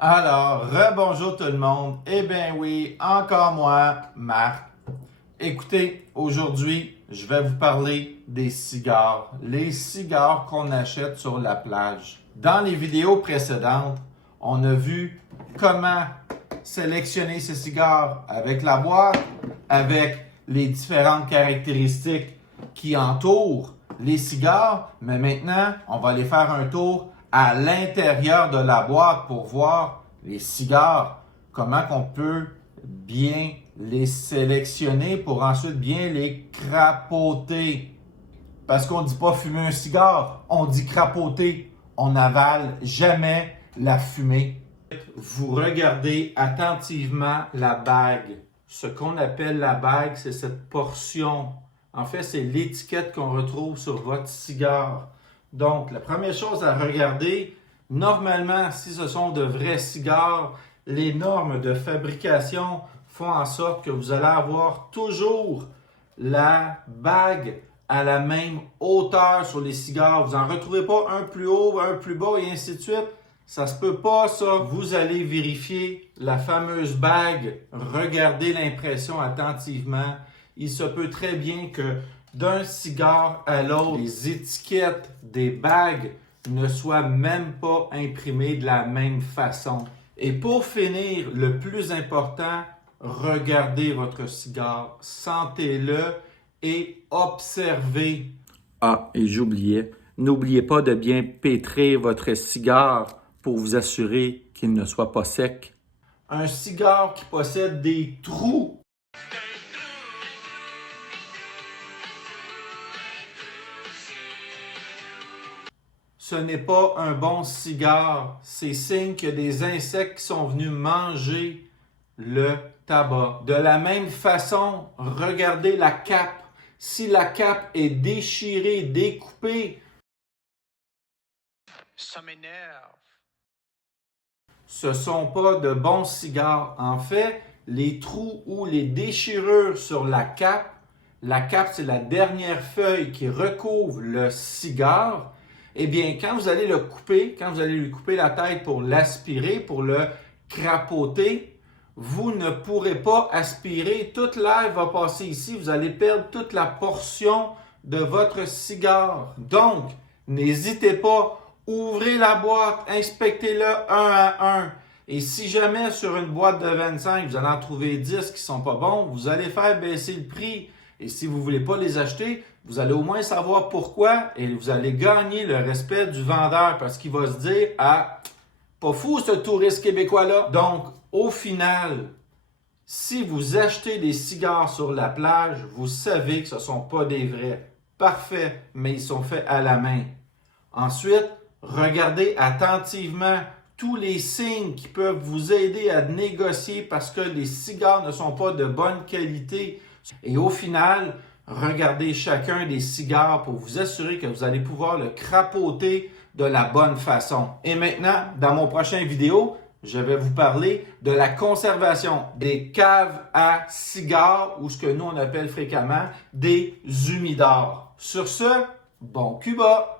Alors, rebonjour tout le monde. Eh bien oui, encore moi, Marc. Écoutez, aujourd'hui, je vais vous parler des cigares. Les cigares qu'on achète sur la plage. Dans les vidéos précédentes, on a vu comment sélectionner ces cigares avec la boîte, avec les différentes caractéristiques qui entourent les cigares. Mais maintenant, on va aller faire un tour à l'intérieur de la boîte pour voir les cigares, comment qu'on peut bien les sélectionner pour ensuite bien les crapoter. Parce qu'on ne dit pas fumer un cigare, on dit crapoter. On n'avale jamais la fumée. Vous regardez attentivement la bague. Ce qu'on appelle la bague, c'est cette portion. En fait, c'est l'étiquette qu'on retrouve sur votre cigare. Donc, la première chose à regarder, normalement, si ce sont de vrais cigares, les normes de fabrication font en sorte que vous allez avoir toujours la bague à la même hauteur sur les cigares. Vous n'en retrouvez pas un plus haut, un plus bas et ainsi de suite. Ça se peut pas, ça. Vous allez vérifier la fameuse bague. Regardez l'impression attentivement. Il se peut très bien que d'un cigare à l'autre, les étiquettes des bagues ne soient même pas imprimées de la même façon. Et pour finir, le plus important, regardez votre cigare, sentez-le et observez. Ah, et j'oubliais, n'oubliez pas de bien pétrir votre cigare pour vous assurer qu'il ne soit pas sec. Un cigare qui possède des trous. Ce n'est pas un bon cigare. C'est signe qu'il y a des insectes qui sont venus manger le tabac. De la même façon, regardez la cape. Si la cape est déchirée, découpée, ça m'énerve. Ce ne sont pas de bons cigares. En fait, les trous ou les déchirures sur la cape c'est la dernière feuille qui recouvre le cigare. Eh bien, quand vous allez le couper, quand vous allez lui couper la tête pour l'aspirer, pour le crapoter, vous ne pourrez pas aspirer. Toute l'air va passer ici. Vous allez perdre toute la portion de votre cigare. Donc, n'hésitez pas. Ouvrez la boîte, inspectez-le un à un. Et si jamais sur une boîte de 25, vous allez en trouver 10 qui ne sont pas bons, vous allez faire baisser le prix. Et si vous ne voulez pas les acheter, vous allez au moins savoir pourquoi et vous allez gagner le respect du vendeur parce qu'il va se dire « Ah, pas fou ce touriste québécois-là ». Donc, au final, si vous achetez des cigares sur la plage, vous savez que ce ne sont pas des vrais. Parfait, mais ils sont faits à la main. Ensuite, regardez attentivement tous les signes qui peuvent vous aider à négocier parce que les cigares ne sont pas de bonne qualité. Et au final, regardez chacun des cigares pour vous assurer que vous allez pouvoir le crapoter de la bonne façon. Et maintenant, dans mon prochain vidéo, je vais vous parler de la conservation des caves à cigares ou ce que nous on appelle fréquemment des humidors. Sur ce, bon Cuba!